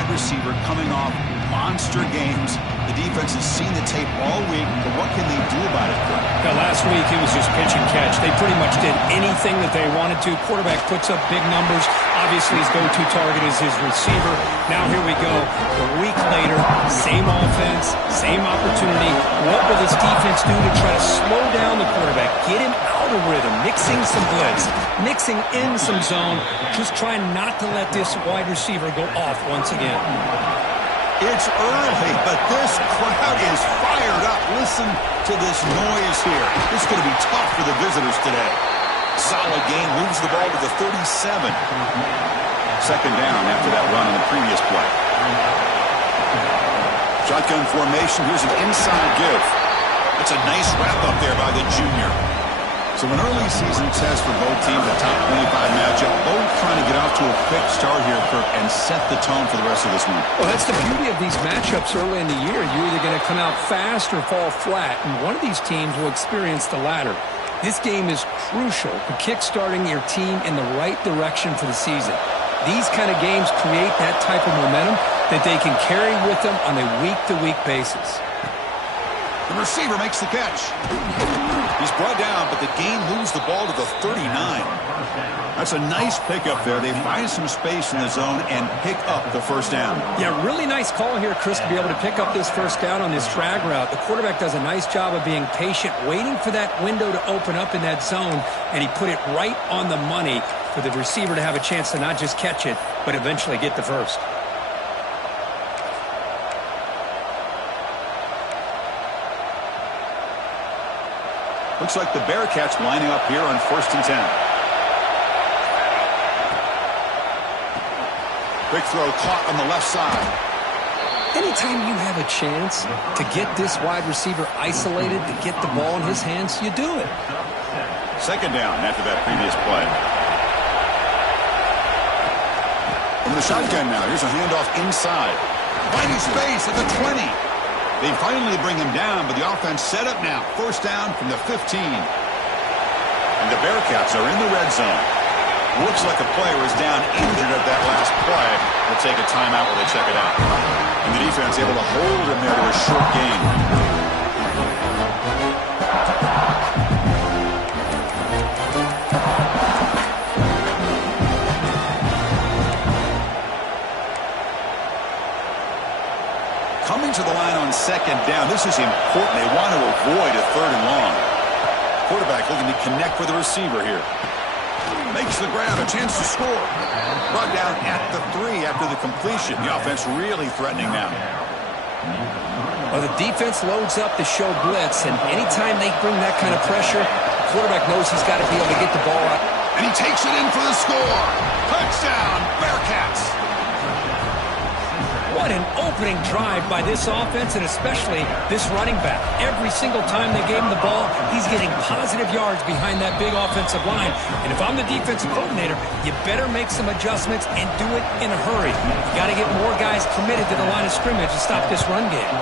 wide receiver coming off monster games. The defense has seen the tape all week, but what can they do about it, Kirk? Now, last week, it was just pitch and catch. They pretty much did anything that they wanted to. Quarterback puts up big numbers. Obviously, his go-to target is his receiver. Now, here we go. A week later, same offense, same opportunity. What will this defense do to try to slow down the quarterback, get him out of rhythm, mixing some blitz, mixing in some zone, just trying not to let this wide receiver go off once again. It's early, but this crowd is fired up. Listen to this noise here. It's going to be tough for the visitors today. Solid gain, moves the ball to the 37. Second down after that run on the previous play. Shotgun formation. Here's an inside give. That's a nice wrap up there by the junior. So an early season test for both teams, a top 25 matchup. Both trying to get off to a quick start here, Kirk, and set the tone for the rest of this one. Well, that's the beauty of these matchups early in the year. You're either going to come out fast or fall flat, and one of these teams will experience the latter. This game is crucial to kick-starting your team in the right direction for the season. These kind of games create that type of momentum that they can carry with them on a week-to-week basis. The receiver makes the catch. He's brought down, but the gain moves the ball to the 39. That's a nice pickup there. They find some space in the zone and pick up the first down. Yeah, really nice call here, Chris, to be able to pick up this first down on this drag route. The quarterback does a nice job of being patient, waiting for that window to open up in that zone, and he put it right on the money for the receiver to have a chance to not just catch it, but eventually get the first. Looks like the Bearcats lining up here on 1st and 10. Quick throw caught on the left side. Anytime you have a chance to get this wide receiver isolated, to get the ball in his hands, you do it. Second down after that previous play. From the shotgun now, here's a handoff inside. Finding space at the 20. They finally bring him down, but the offense set up now. First down from the 15. And the Bearcats are in the red zone. Looks like a player is down injured at that last play. They'll take a timeout while they check it out. And the defense able to hold him there to a short gain. Coming to the line on second down. This is important. They want to avoid a third and long. Quarterback looking to connect with the receiver here. Makes the grab, a chance to score. Brought down at the 3 after the completion. The offense really threatening now. Well, the defense loads up to show blitz, and anytime they bring that kind of pressure, the quarterback knows he's got to be able to get the ball out. And he takes it in for the score. Touchdown, Bearcats. What an opening drive by this offense, and especially this running back. Every single time they gave him the ball, he's getting positive yards behind that big offensive line. And if I'm the defensive coordinator, you better make some adjustments and do it in a hurry. You got to get more guys committed to the line of scrimmage to stop this run game.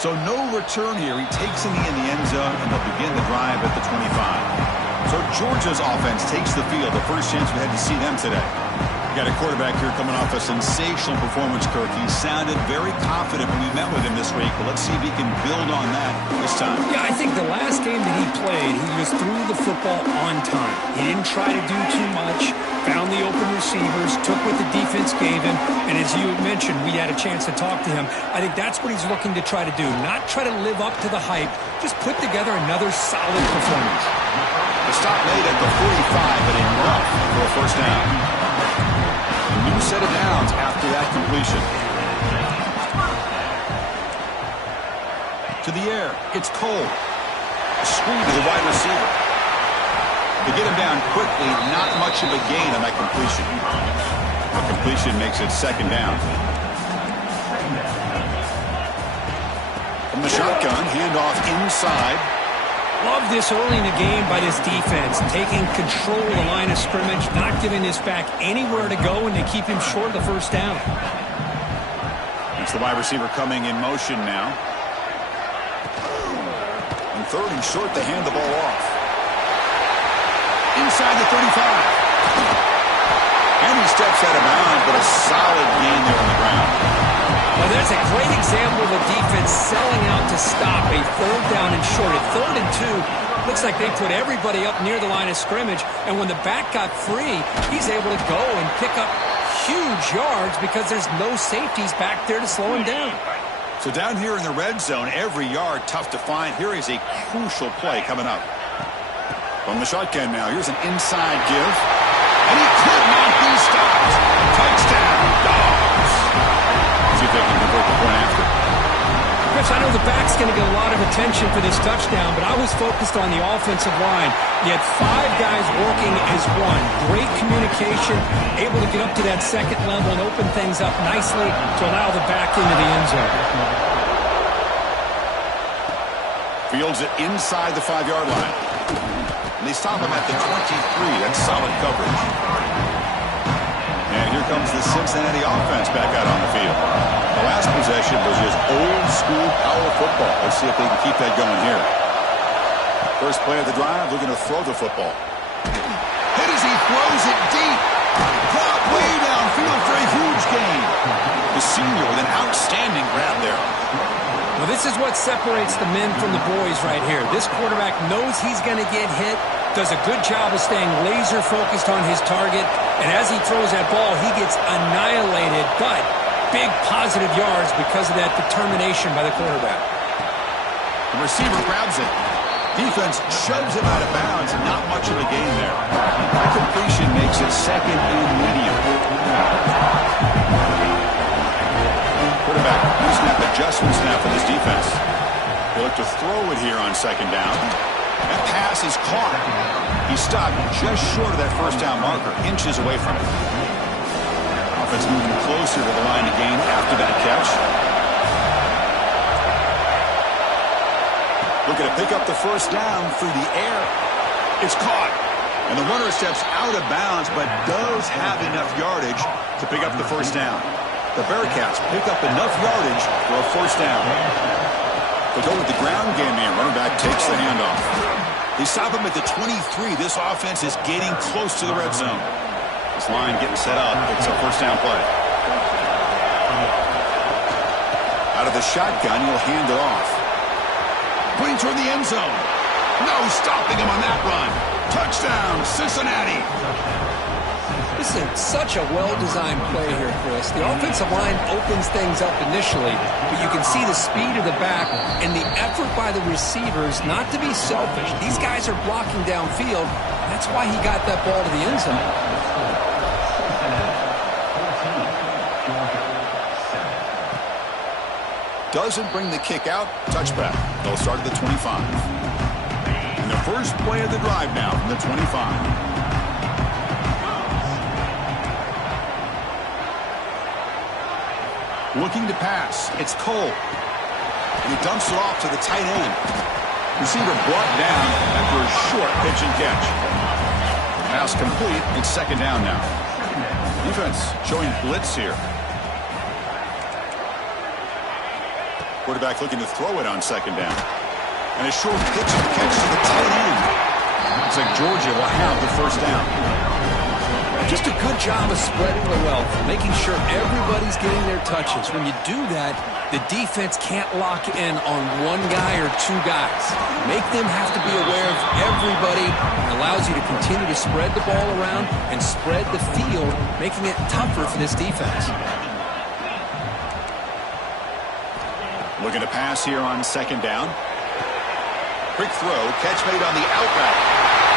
So no return here. He takes him in the end zone, and they'll begin the drive at the 25. So Georgia's offense takes the field. The first chance we had to see them today. We got a quarterback here coming off a sensational performance, Kirk. He sounded very confident when we met with him this week, but let's see if he can build on that this time. Yeah, I think the last game that he played, he just threw the football on time. He didn't try to do too much, found the open receivers, took what the defense gave him, and as you had mentioned, we had a chance to talk to him. I think that's what he's looking to try to do, not try to live up to the hype, just put together another solid performance. The stop made at the 45, but enough for a first down. A new set of downs after that completion. To the air, it's Cole. A screen to the wide receiver. To get him down quickly, not much of a gain on that completion. The completion makes it second down. From the shotgun, handoff inside. Love this early in the game by this defense, taking control of the line of scrimmage, not giving this back anywhere to go, and they keep him short of the first down. It's the wide receiver coming in motion now. And third and short to hand the ball off. Inside the 35. steps out of bounds, but a solid gain there on the ground. Well, that's a great example of a defense selling out to stop a third down and short. At 3rd and 2, looks like they put everybody up near the line of scrimmage, and when the back got free, he's able to go and pick up huge yards because there's no safeties back there to slow him down. So down here in the red zone, every yard tough to find. Here is a crucial play coming up. From the shotgun now, here's an inside give. And he could not be stopped. Touchdown, Dogs. See if they can convert the point after. Chris, I know the back's going to get a lot of attention for this touchdown, but I was focused on the offensive line. You had 5 guys working as one. Great communication, able to get up to that second level and open things up nicely to allow the back into the end zone. Fields it inside the 5-yard line. And they stop him at the 23. That's solid coverage. And here comes the Cincinnati offense back out on the field. The last possession was just old-school power football. Let's see if they can keep that going here. First play of the drive, looking to throw the football. Hit as he throws it deep. Drop way downfield for a huge gain. The senior with an outstanding grab there. Well, this is what separates the men from the boys right here. This quarterback knows he's going to get hit, does a good job of staying laser-focused on his target, and as he throws that ball, he gets annihilated, but big positive yards because of that determination by the quarterback. The receiver grabs it. Defense shoves him out of bounds, and not much of a gain there. That completion makes it 2nd and medium. Quarterback using that adjustment snap for this defense. They look to throw it here on 2nd down. That pass is caught. He stopped just short of that first down marker, inches away from it. Offense moving closer to the line of gain after that catch. Looking to pick up the first down through the air. It's caught. And the runner steps out of bounds, but does have enough yardage to pick up the first down. The Bearcats pick up enough yardage for a first down. They go with the ground game here. Running back takes the handoff. They stop him at the 23. This offense is getting close to the red zone. This line getting set up. It's a first down play. Out of the shotgun, he'll hand it off. Putting toward the end zone. No stopping him on that run. Touchdown, Cincinnati. This is such a well-designed play here, Chris. The offensive line opens things up initially, but you can see the speed of the back and the effort by the receivers not to be selfish. These guys are blocking downfield. That's why he got that ball to the end zone. Doesn't bring the kick out. Touchback. They'll start at the 25. And the first play of the drive now from the 25. Looking to pass. It's Cole. And he dumps it off to the tight end. Receiver brought down after a short pitch and catch. Pass complete. It's 2nd down now. Defense showing blitz here. Quarterback looking to throw it on 2nd down. And a short pitch and catch to the tight end. Looks like Georgia will have the first down. Just a good job of spreading the wealth, making sure everybody's getting their touches. When you do that, the defense can't lock in on one guy or 2 guys. Make them have to be aware of everybody. It allows you to continue to spread the ball around and spread the field, making it tougher for this defense. Looking to pass here on 2nd down. Quick throw, catch made on the out route.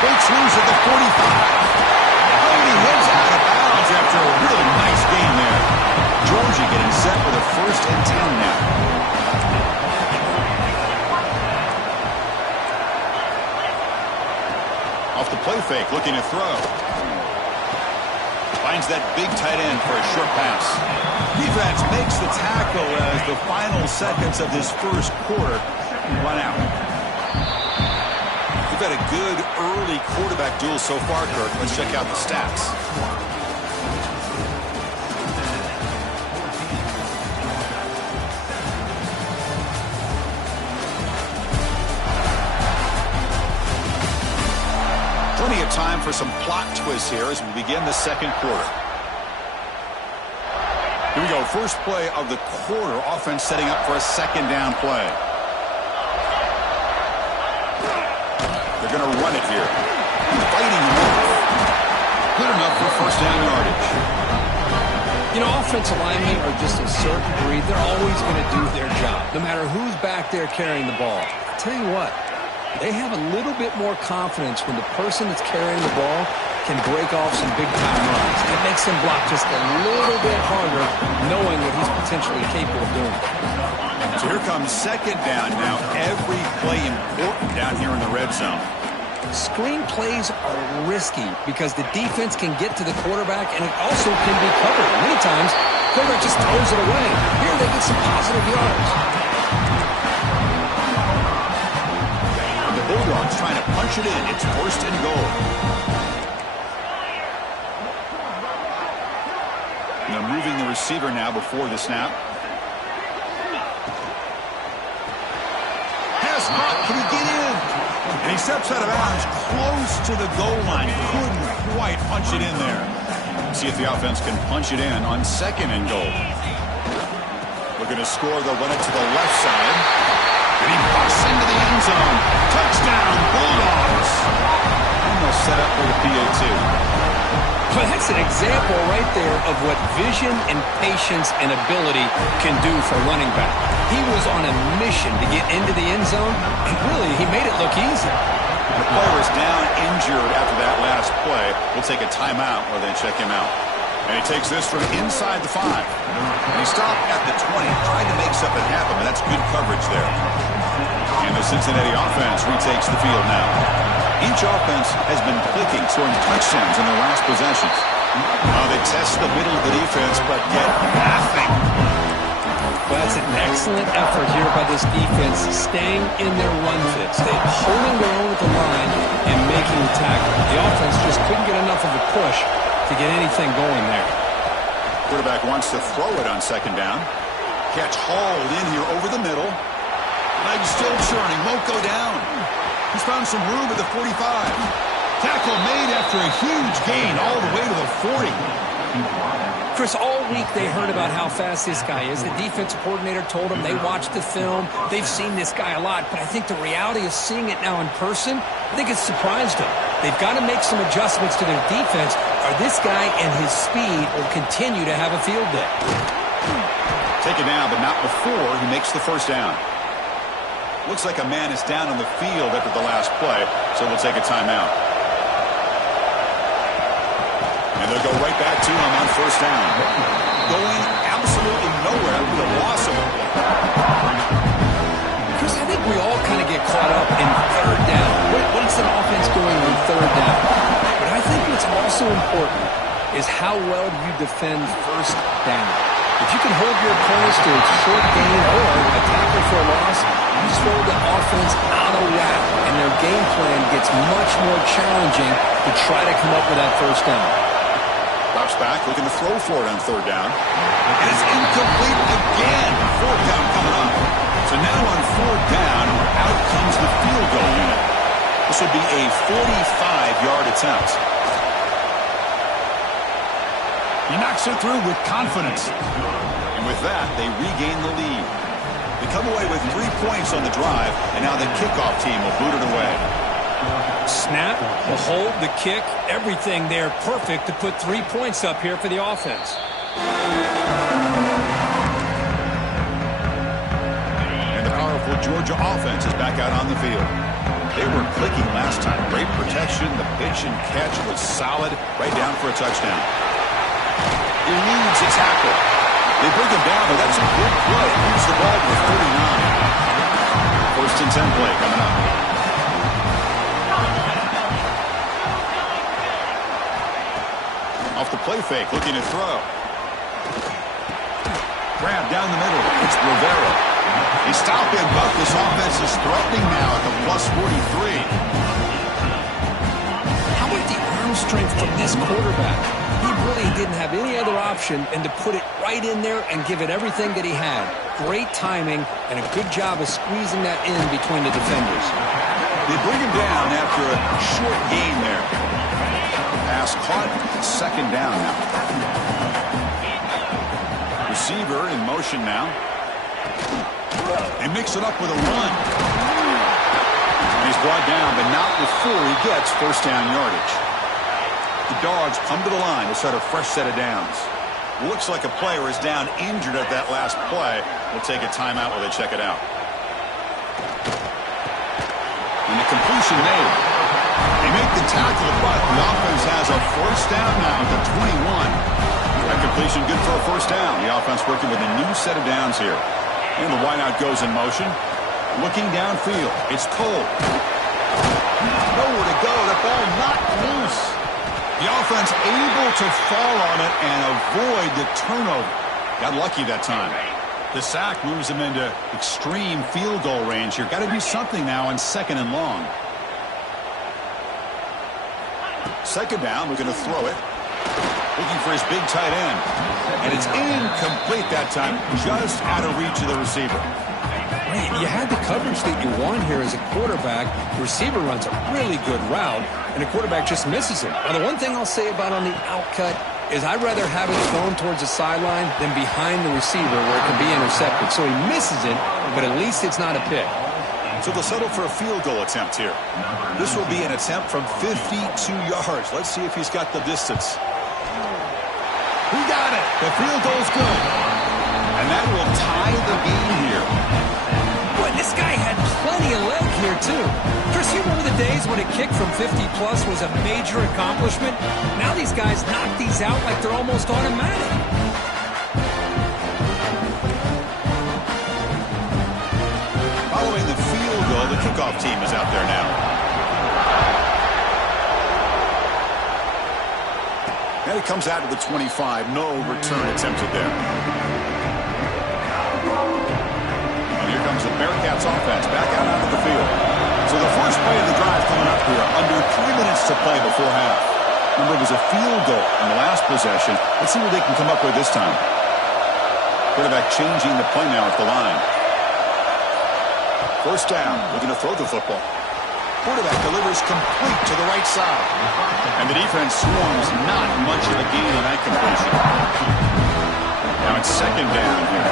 Breaks loose at the 45. He heads out of bounds after a really nice game there. Georgia getting set with a 1st and 10 now. Off the play fake, looking to throw. Finds that big tight end for a short pass. Defense makes the tackle as the final seconds of this first quarter run out. We've had a good early quarterback duel so far, Kirk. Let's check out the stats. Plenty of time for some plot twists here as we begin the second quarter. Here we go. First play of the quarter. Offense setting up for a second down play. They're going to run it here. Fighting enough. Good enough for first down yardage. You know, offensive linemen are just a certain breed. They're always going to do their job, no matter who's back there carrying the ball. I'll tell you what, they have a little bit more confidence when the person that's carrying the ball can break off some big-time runs. It makes him block just a little bit harder, knowing what he's potentially capable of doing. So here comes second down now. Every play important down here in the red zone. Screen plays are risky because the defense can get to the quarterback, and it also can be covered. Many times, the quarterback just throws it away. Here they get some positive yards. And the Bulldogs trying to punch it in. It's first and goal. Now moving the receiver now before the snap. Pass caught. Can he get in? And he steps out of bounds close to the goal line. Couldn't quite punch it in there. See if the offense can punch it in on second and goal. Looking to score. They'll run it to the left side. And he busts into the end zone. Touchdown, Bulldogs. And they'll set up for the PAT. Well, that's an example right there of what vision and patience and ability can do for running back. He was on a mission to get into the end zone, and really, he made it look easy. The player is down injured after that last play. We'll take a timeout while they check him out. And he takes this from inside the 5. And he stopped at the 20, tried to make something happen, but that's good coverage there. And the Cincinnati offense retakes the field now. Each offense has been clicking, scoring touchdowns in their last possessions. Now they test the middle of the defense, but get nothing. Well, that's an excellent effort here by this defense, staying in their run fits. They're holding their own with the line and making the tackle. The offense just couldn't get enough of a push to get anything going there. Quarterback wants to throw it on second down. Catch hauled in here over the middle. Legs still churning, won't go down. He's found some room at the 45. Tackle made after a huge gain all the way to the 40. Chris, all week they heard about how fast this guy is. The defensive coordinator told them they watched the film. They've seen this guy a lot, but I think the reality of seeing it now in person, I think it's surprised them. They've got to make some adjustments to their defense, or this guy and his speed will continue to have a field day. Take it down, but not before he makes the first down. Looks like a man is down on the field after the last play, so we'll take a timeout. And they'll go right back to him on first down. Going absolutely nowhere with a loss of it. Chris, I think we all kind of get caught up in third down. What's an offense going on third down? But I think what's also important is how well do you defend first down. If you can hold your opponents to a short gain or a tackle for a loss, you throw the offense out of whack, and their game plan gets much more challenging to try to come up with that first down. Drops back, looking to throw for it on third down. And it's incomplete again. Fourth down coming up. So now on fourth down, out comes the field goal unit. This would be a 45-yard attempt. He knocks it through with confidence. And with that, they regain the lead. They come away with 3 points on the drive, and now the kickoff team will boot it away. Snap, the hold, the kick, everything there perfect to put 3 points up here for the offense. And the powerful Georgia offense is back out on the field. They were clicking last time. Great protection. The pitch and catch was solid. Right down for a touchdown. Eludes a tackle. They bring him down, but that's a good play. Moves the ball to the 49. First and 10 play coming up. Off the play fake, looking to throw. Grab down the middle. It's Rivera. They stop him, but this offense is threatening now at the plus 43. How about the arm strength from this quarterback? He really didn't have any other option than to put it right in there and give it everything that he had. Great timing and a good job of squeezing that in between the defenders. They bring him down after a short gain there. Pass caught, second down now. receiver in motion now. They mix it up with a run. And he's brought down, but not before he gets first down yardage. The Dogs come to the line to set a fresh set of downs. Looks like a player is down injured at that last play. We'll take a timeout while they check it out. And the completion made. They make the tackle, but the offense has a first down now at the 21. That completion good for a first down. The offense working with a new set of downs here. And the wideout goes in motion. Looking downfield. It's Cole. Nowhere to go. The ball not loose. The offense able to fall on it and avoid the turnover. Got lucky that time. The sack moves them into extreme field goal range here. Got to do something now on 2nd and long. Second down, we're going to throw it. Looking for his big tight end. And it's incomplete that time, just out of reach of the receiver. You had the coverage that you want here as a quarterback. The receiver runs a really good route, and the quarterback just misses it. Now, the one thing I'll say about on the outcut is I'd rather have it thrown towards the sideline than behind the receiver where it can be intercepted. So he misses it, but at least it's not a pick. So they'll settle for a field goal attempt here. This will be an attempt from 52 yards. Let's see if he's got the distance. He got it. The field goal's good. And that will tie the game here. Boy, this guy had plenty of leg here, too. Chris, you remember the days when a kick from 50-plus was a major accomplishment? Now these guys knock these out like they're almost automatic. Following the field goal, the kickoff team is out there now. And it comes out to the 25. No return attempted there. And here comes the Bearcats offense back out onto the field. So the first play of the drive coming up here. Under 3 minutes to play before half. Remember, it was a field goal in the last possession. Let's see what they can come up with this time. Quarterback changing the play now at the line. First down. Looking to throw the football. Quarterback delivers complete to the right side. And the defense swarms not much of a gain on that completion. Now it's second down here.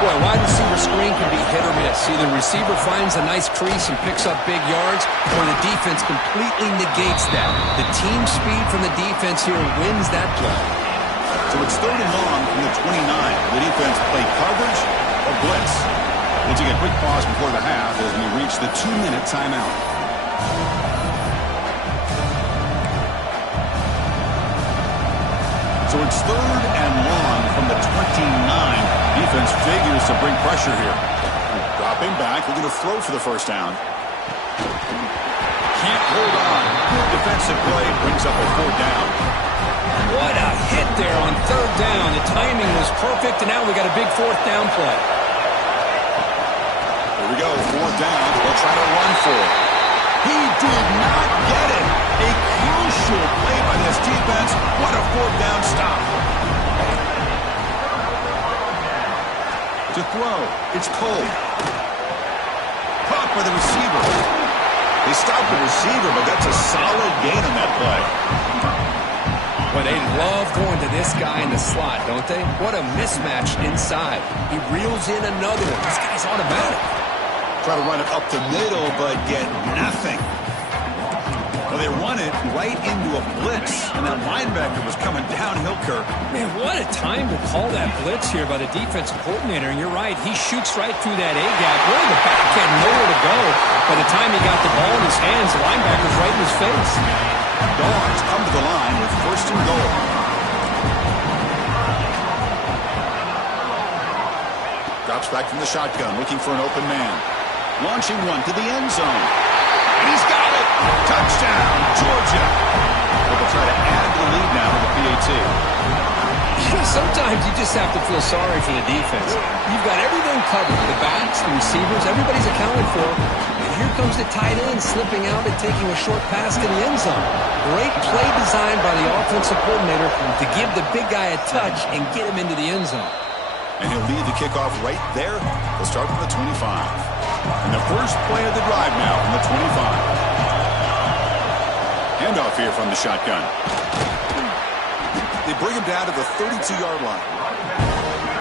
Boy, wide receiver screen can be hit or miss. Either receiver finds a nice crease and picks up big yards, or the defense completely negates that. The team speed from the defense here wins that play. So it's third and long from the 29. The defense play coverage or blitz. We'll take a quick pause before the half as we reach the 2-minute timeout. So it's third and long from the 29. Defense figures to bring pressure here. Dropping back, looking to throw for the first down. Can't hold on. Good defensive play brings up a fourth down. What a hit there on third down. The timing was perfect, and now we got a big fourth down play. Here we go, fourth down. They'll try to run for it. He did not get it. A crucial play by this defense. What a fourth down stop. To throw, it's Cole. Caught by the receiver. They stopped the receiver, but that's a solid gain on that play. Well, they love going to this guy in the slot, don't they? What a mismatch inside. He reels in another one. This guy's automatic. Try to run it up the middle, but get nothing. Well, they run it right into a blitz, and that linebacker was coming downhill, Kirk. Man, what a time to call that blitz here by the defensive coordinator. And you're right, he shoots right through that A-gap. Really, the back had nowhere to go. By the time he got the ball in his hands, the linebacker's right in his face. Dogs come to the line with first and goal. Drops back from the shotgun, looking for an open man. Launching one to the end zone. And he's got it! Touchdown, Georgia! They'll try to add to the lead now with the PAT. Sometimes you just have to feel sorry for the defense. You've got everything covered. The backs, the receivers, everybody's accounted for. And here comes the tight end slipping out and taking a short pass to the end zone. Great play design by the offensive coordinator to give the big guy a touch and get him into the end zone. And he'll lead the kickoff right there. They'll start from the 25. And the first play of the drive now from the 25. Handoff here from the shotgun. They bring him down to the 32-yard line.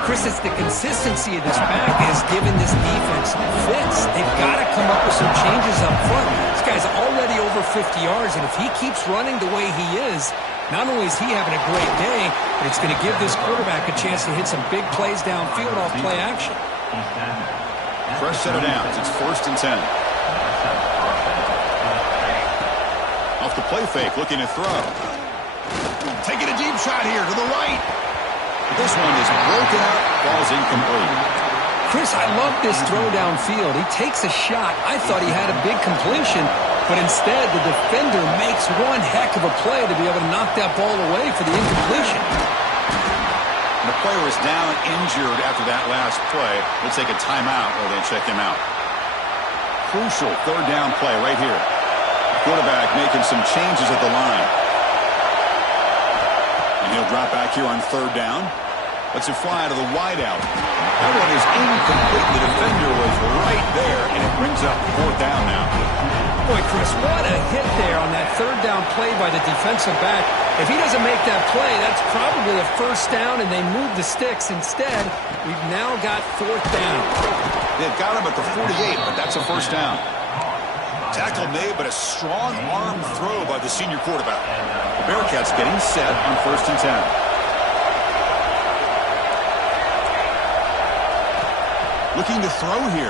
Chris, it's the consistency of this back is giving this defense fits. They've got to come up with some changes up front. This guy's already over 50 yards, and if he keeps running the way he is, not only is he having a great day, but it's going to give this quarterback a chance to hit some big plays downfield off play action. Fresh set of downs. It's 1st and 10. Off the play fake, looking to throw. Taking a deep shot here to the right. This one is broken up, falls incomplete. Chris, I love this throw downfield. He takes a shot. I thought he had a big completion, but instead the defender makes one heck of a play to be able to knock that ball away for the incompletion. The player is down injured after that last play. We'll take a timeout while they check him out. Crucial 3rd down play right here. Quarterback making some changes at the line. And he'll drop back here on 3rd down. Lets it fly to the wideout. That one is incomplete. The defender was right there, and it brings up 4th down now. Boy, Chris, what a hit there on that 3rd down play by the defensive back. If he doesn't make that play, that's probably a 1st down, and they move the sticks. Instead, we've now got 4th down. They've got him at the 48, but that's a 1st down. Tackle made, but a strong arm throw by the senior quarterback. The Bearcats getting set on 1st and 10. Looking to throw here.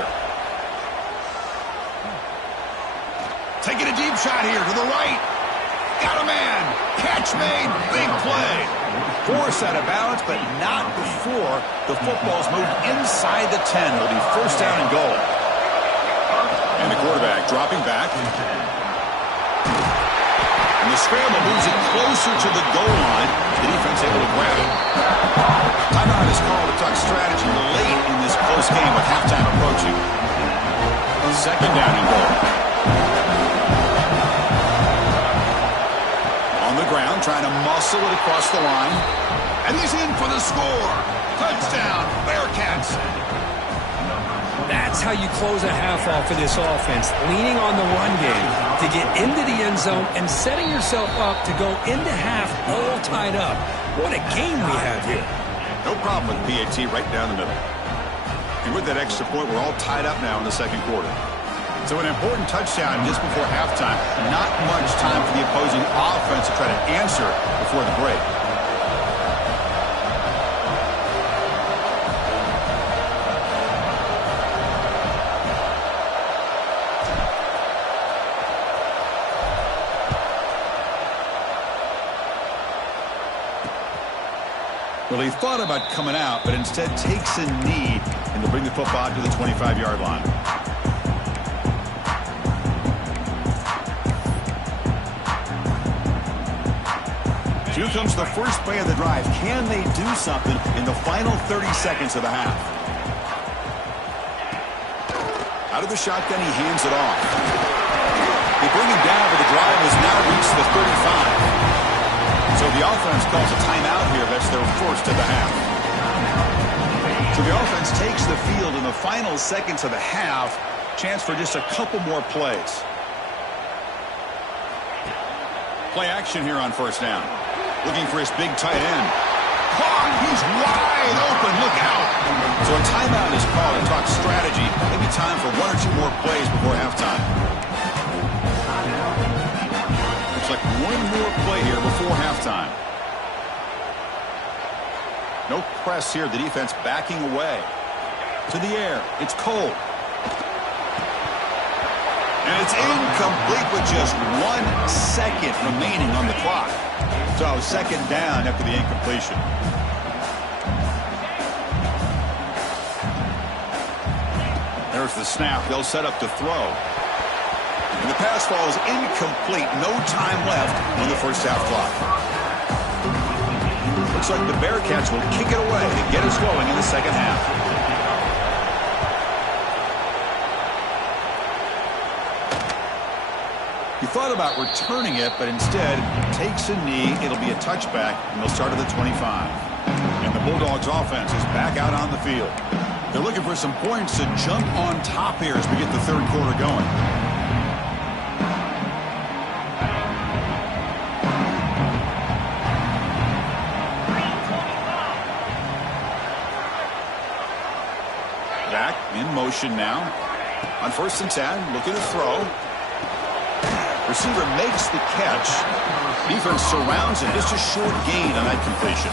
Taking a deep shot here to the right. Got a man. Catch made. Big play. Force out of balance, but not before the football's moved inside the 10. It'll be 1st down and goal. And the quarterback dropping back. And the scramble moves it closer to the goal line. The defense able to grab it. Timeout is called to talk strategy late in this close game with halftime approaching. 2nd down and goal. On the ground, trying to muscle it across the line. And he's in for the score. Touchdown, Bearcats. That's how you close a half off of this offense, leaning on the run game to get into the end zone and setting yourself up to go into half all tied up. What a game we have here. No problem with PAT right down the middle. And with that extra point, we're all tied up now in the 2nd quarter. So an important touchdown just before halftime. Not much time for the opposing offense to try to answer before the break. Well, he thought about coming out, but instead takes a knee and will bring the football to the 25-yard line. Here comes the first play of the drive. Can they do something in the final 30 seconds of the half? Out of the shotgun, he hands it off. They bring him down, but the drive has now reached the 35. So the offense calls a timeout here. That's their 1st of the half. So the offense takes the field in the final seconds of the half. Chance for just a couple more plays. Play action here on 1st down. Looking for his big tight end. Caught! He's wide open. Look out! So a timeout is called to talk strategy. Maybe time for 1 or 2 more plays before halftime. Looks like 1 more play here before halftime. No press here. The defense backing away. To the air. It's Cole. And it's incomplete with just 1 second remaining on the clock. So 2nd down after the incompletion. There's the snap. They'll set up to throw. And the pass falls incomplete. No time left on the 1st half clock. Looks like the Bearcats will kick it away to get us going in the 2nd half. He thought about returning it, but instead takes a knee. It'll be a touchback, and they'll start at the 25. And the Bulldogs offense is back out on the field. They're looking for some points to jump on top here as we get the 3rd quarter going. quarterback in motion now. On 1st and 10, looking to throw. Receiver makes the catch. Defense surrounds him. Just a short gain on that completion.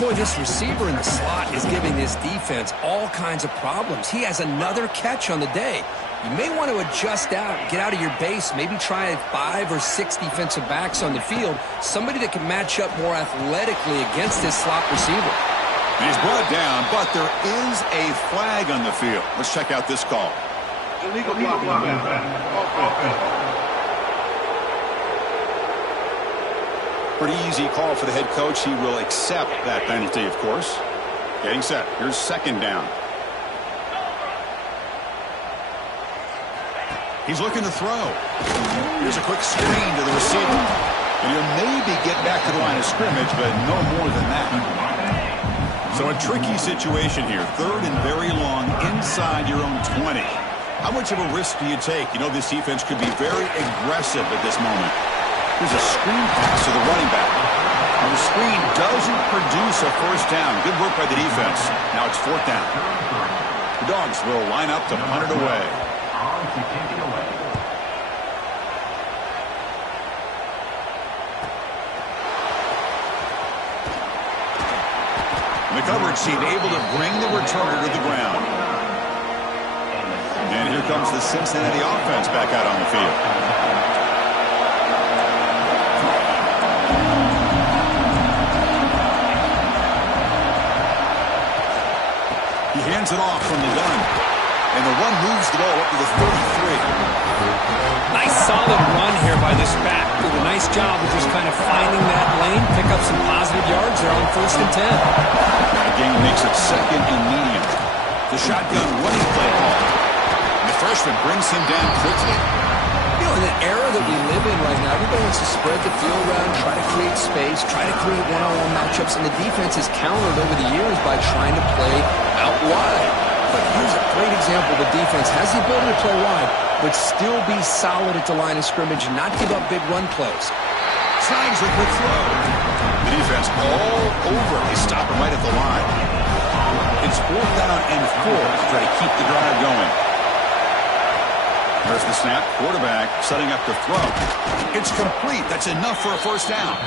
Boy, this receiver in the slot is giving this defense all kinds of problems. He has another catch on the day. You may want to adjust out, get out of your base, maybe try 5 or 6 defensive backs on the field, somebody that can match up more athletically against this slot receiver. And he's brought down, but there is a flag on the field. Let's check out this call. Illegal blocking. Pretty easy call for the head coach. He will accept that penalty, of course. Getting set. Here's 2nd down. He's looking to throw. Here's a quick screen to the receiver. And he'll maybe get back to the line of scrimmage, but no more than that. So a tricky situation here. 3rd and very long inside your own 20. How much of a risk do you take? You know, this defense could be very aggressive at this moment. Here's a screen pass to the running back. And the screen doesn't produce a 1st down. Good work by the defense. Now it's 4th down. The Dogs will line up to punt it away. And the coverage team able to bring the returner to the ground. And here comes the Cincinnati offense back out on the field. He hands it off from the gun. And the run moves the ball up to the 33. Nice solid run here by this back. Did a nice job of just kind of finding that lane, pick up some positive yards there on 1st and 10. The game makes it 2nd and medium. The shotgun running play call. And the freshman brings him down quickly. You know, in the era that we live in right now, everybody wants to spread the field around, try to create space, try to create one-on-one matchups, and the defense has countered over the years by trying to play out wide. But here's a great example. The defense has the ability to play wide, but still be solid at the line of scrimmage and not give up big run plays. Snags a quick throw. The defense all over. They stop him right at the line. It's 4th down and 4 to try to keep the drive going. There's the snap. Quarterback setting up to throw. It's complete. That's enough for a 1st down.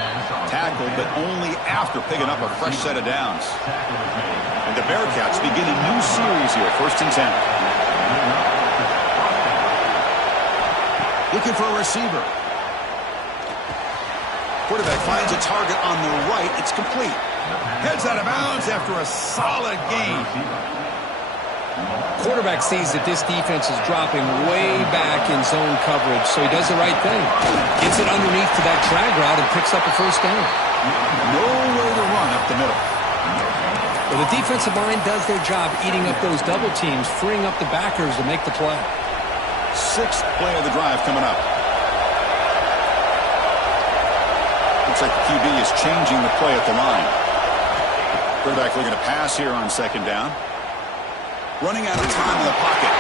Tackled, but only after picking up a fresh set of downs. And the Bearcats begin a new series here. 1st and 10. Looking for a receiver. Quarterback finds a target on the right. It's complete. Heads out of bounds after a solid gain. Quarterback sees that this defense is dropping way back in zone coverage, so he does the right thing. Gets it underneath to that drag route and picks up a 1st down. Nowhere to run up the middle. Well, the defensive line does their job eating up those double teams, freeing up the backers to make the play. 6th play of the drive coming up. Looks like the QB is changing the play at the line. Quarterback looking to pass here on 2nd down. Running out of time in the pocket.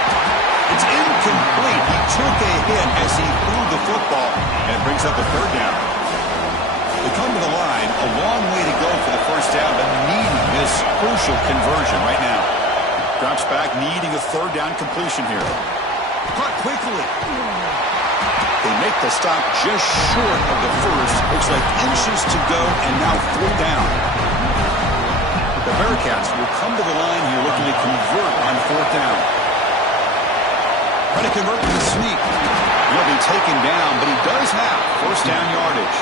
It's incomplete. He took a hit as he threw the football and brings up a 3rd down. They come to the line, a long way to go for the 1st down, but needing this crucial conversion right now. Drops back, needing a 3rd down completion here. Caught quickly. They make the stop just short of the 1st. Looks like inches to go, and now 4th down. The Bearcats will come to the line here looking to convert on 4th down. Trying to convert with a sneak. He'll be taken down, but he does have 1st down yardage.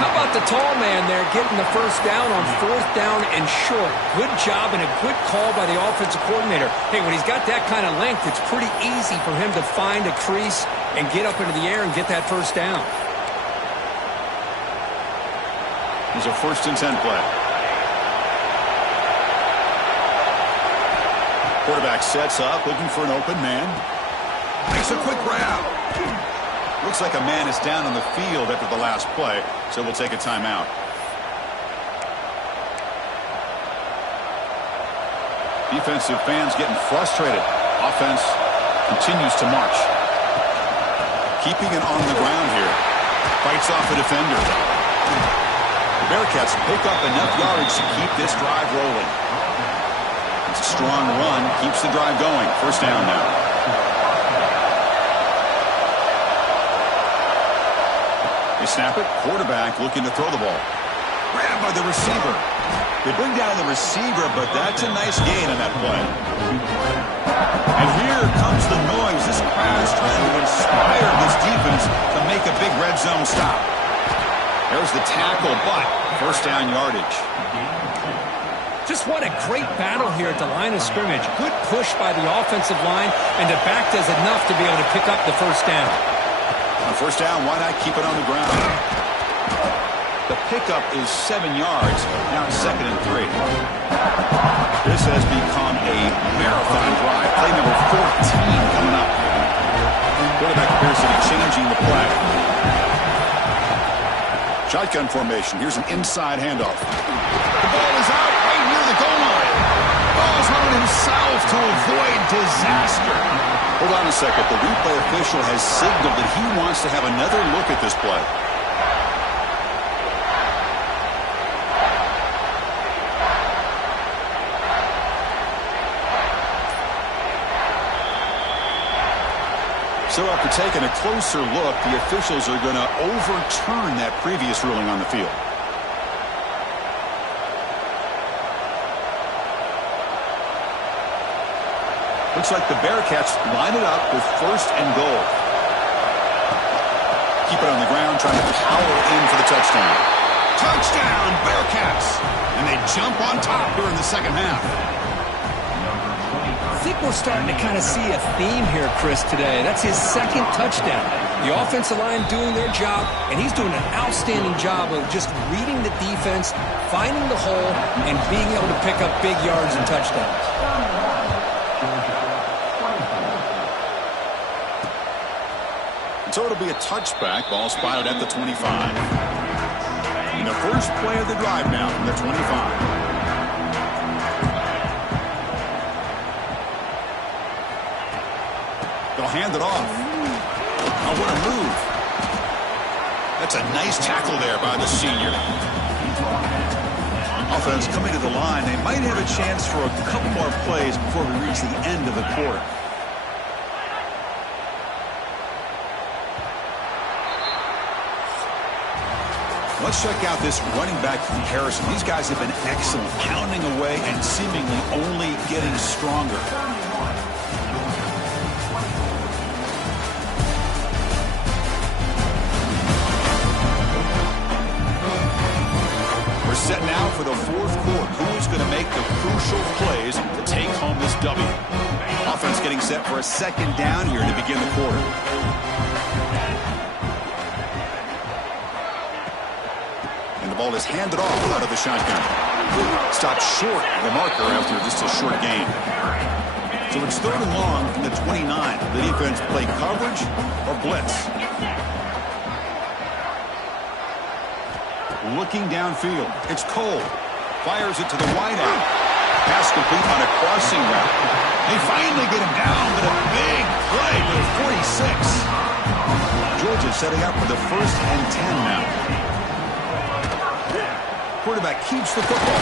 How about the tall man there getting the 1st down on 4th down and short? Good job and a good call by the offensive coordinator. Hey, when he's got that kind of length, it's pretty easy for him to find a crease and get up into the air and get that 1st down. Here's a 1st and 10 play. Quarterback sets up, looking for an open man. Makes a quick grab. Looks like a man is down on the field after the last play, so we'll take a timeout. Defensive fans getting frustrated. Offense continues to march. Keeping it on the ground here. Fights off a defender. The Bearcats pick up enough yardage to keep this drive rolling. It's a strong run. Keeps the drive going. First down now. They snap it. Quarterback looking to throw the ball. Grabbed by the receiver. They bring down the receiver, but that's a nice gain on that play. And here comes the noise. This crowd is trying to inspire this defense to make a big red zone stop. There's the tackle, but first down yardage. Just what a great battle here at the line of scrimmage. Good push by the offensive line, and the back does enough to be able to pick up the first down. On first down, why not keep it on the ground? The pickup is 7 yards. Now it's 2nd and 3. This has become a marathon drive. Play number 14 coming up. Quarterback appears to be changing the play. Shotgun formation. Here's an inside handoff. The ball is out right near the goal line. Ball's running himself to avoid disaster. Hold on a second. The replay official has signaled that he wants to have another look at this play. So after taking a closer look, the officials are going to overturn that previous ruling on the field. Looks like the Bearcats line it up with 1st and goal. Keep it on the ground, trying to power in for the touchdown. Touchdown, Bearcats! And they jump on top here in the second half. I think we're starting to kind of see a theme here, Chris, today. That's his 2nd touchdown. The offensive line doing their job, and he's doing an outstanding job of just reading the defense, finding the hole, and being able to pick up big yards and touchdowns. So it'll be a touchback. Ball spotted at the 25. And the first play of the drive now from the 25. They'll hand it off. Oh, what a move. That's a nice tackle there by the senior. Offense coming to the line. They might have a chance for a couple more plays before we reach the end of the quarter. Let's check out this running back comparison. These guys have been excellent, pounding away and seemingly only getting stronger. We're set now for the 4th quarter. Who's going to make the crucial plays to take home this W? Offense getting set for a 2nd down here to begin the quarter. And the ball is handed off out of the shotgun. Stopped short of the marker after just a short gain. So it's 3rd and long from the 29. The defense play coverage or blitz. Looking downfield. It's Cole. Fires it to the wideout. Pass complete on a crossing route. They finally get him down, but a big play to the 46. Georgia setting up for the 1st and 10 now. Quarterback keeps the football.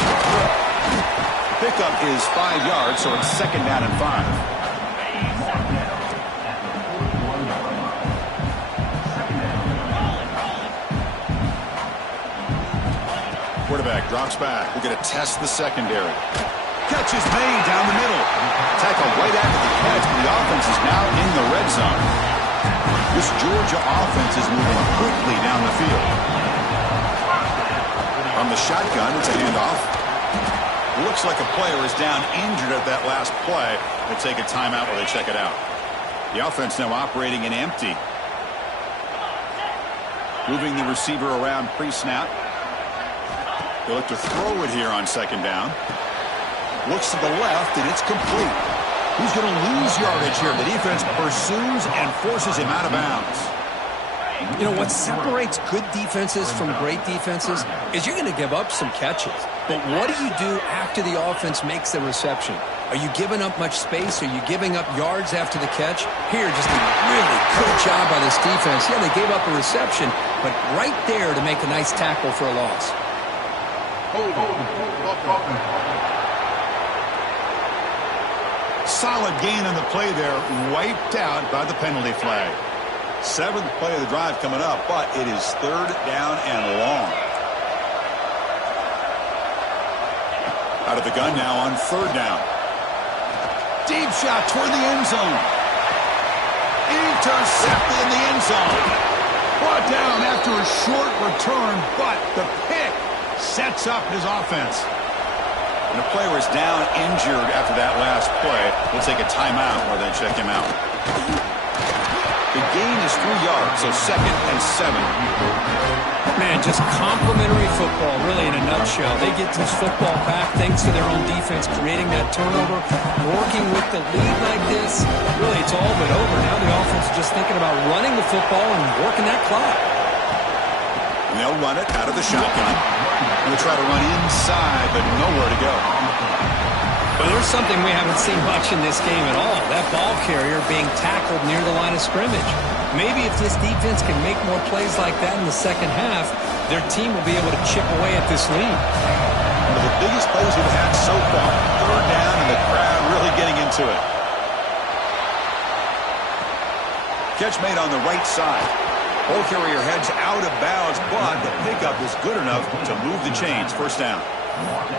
Pickup is 5 yards, so it's 2nd down and 5. Quarterback drops back. We're going to test the secondary. Catch is made down the middle. Tackle right after the catch, but the offense is now in the red zone. This Georgia offense is moving quickly down the field. From the shotgun, it's a handoff. Looks like a player is down injured at that last play. They'll take a timeout while they check it out. The offense now operating in empty. Moving the receiver around pre-snap. They look to throw it here on 2nd down. Looks to the left, and it's complete. Who's going to lose yardage here? The defense pursues and forces him out of bounds. You know, what separates good defenses from great defenses is you're going to give up some catches. But what do you do after the offense makes the reception? Are you giving up much space? Are you giving up yards after the catch? Here, just a really good job by this defense. Yeah, they gave up a reception, but right there to make a nice tackle for a loss. Solid gain on the play there, wiped out by the penalty flag. 7th play of the drive coming up, but it is 3rd down and long. Out of the gun now on 3rd down. Deep shot toward the end zone. Intercepted in the end zone. Brought down after a short return, but the pick sets up his offense. And the player is down injured after that last play. We'll take a timeout or then check him out. The gain is 3 yards, so 2nd and 7. Man, just complimentary football, really, in a nutshell. They get this football back thanks to their own defense, creating that turnover, working with the lead like this. Really, it's all but over. Now the offense is just thinking about running the football and working that clock. And they'll run it out of the shotgun. They'll try to run inside, but nowhere to go. Well, there's something we haven't seen much in this game at all. That ball carrier being tackled near the line of scrimmage. Maybe if this defense can make more plays like that in the second half, their team will be able to chip away at this lead. One of the biggest plays we've had so far. 3rd down and the crowd really getting into it. Catch made on the right side. Ball carrier heads out of bounds, but the pickup is good enough to move the chains. 1st down.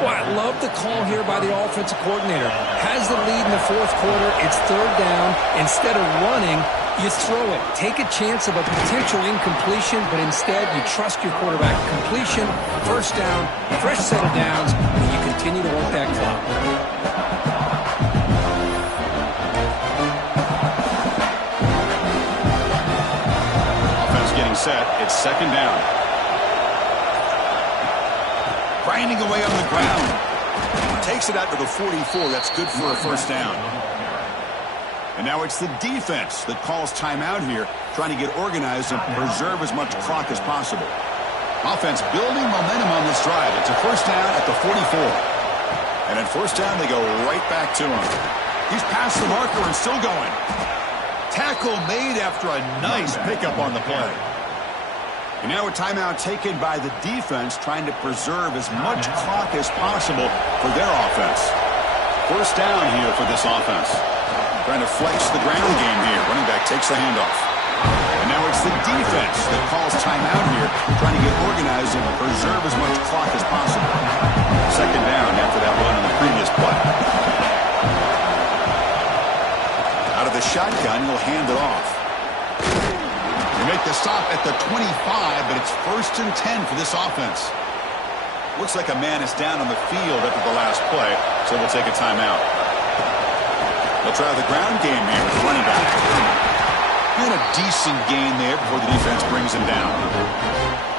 Well, I love the call here by the offensive coordinator. Has the lead in the 4th quarter. It's 3rd down. Instead of running, you throw it. Take a chance of a potential incompletion, but instead you trust your quarterback. Completion, 1st down, fresh set of downs, and you continue to work that clock. Offense getting set. It's 2nd down. Grinding away on the ground. Takes it out to the 44. That's good for a 1st down. And now it's the defense that calls timeout here, trying to get organized and preserve as much clock as possible. Offense building momentum on this drive. It's a 1st down at the 44. And at 1st down, they go right back to him. He's past the marker and still going. Tackle made after a nice pickup on the play. And now a timeout taken by the defense, trying to preserve as much clock as possible for their offense. 1st down here for this offense. Trying to flex the ground game here. Running back takes the handoff. And now it's the defense that calls timeout here, trying to get organized and preserve as much clock as possible. 2nd down after that run on the previous play. Out of the shotgun, he'll hand it off. They make the stop at the 25, but it's 1st and 10 for this offense. Looks like a man is down on the field after the last play, so we'll take a timeout. They'll try the ground game here with the running back. And a decent gain there before the defense brings him down.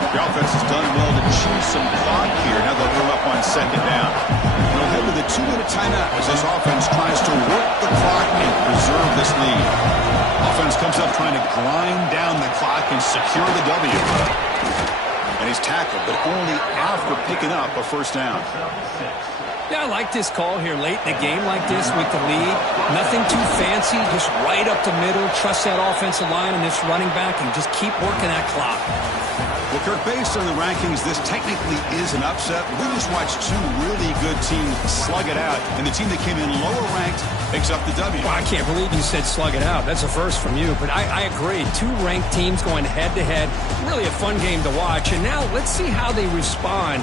The offense has done well to chew some clock here. Now they'll come up on 2nd down. And they'll head with a 2-minute timeout as this offense tries to work the clock and preserve this lead. Offense comes up trying to grind down the clock and secure the W. And he's tackled, but only after picking up a 1st down. Yeah, I like this call here late in the game like this with the lead. Nothing too fancy, just right up the middle. Trust that offensive line and this running back and just keep working that clock. Well, Kirk, based on the rankings, this technically is an upset. We just watched 2 really good teams slug it out, and the team that came in lower ranked picks up the W. Well, I can't believe you said slug it out. That's a first from you, but I agree. 2 ranked teams going head-to-head. Really a fun game to watch, and now let's see how they respond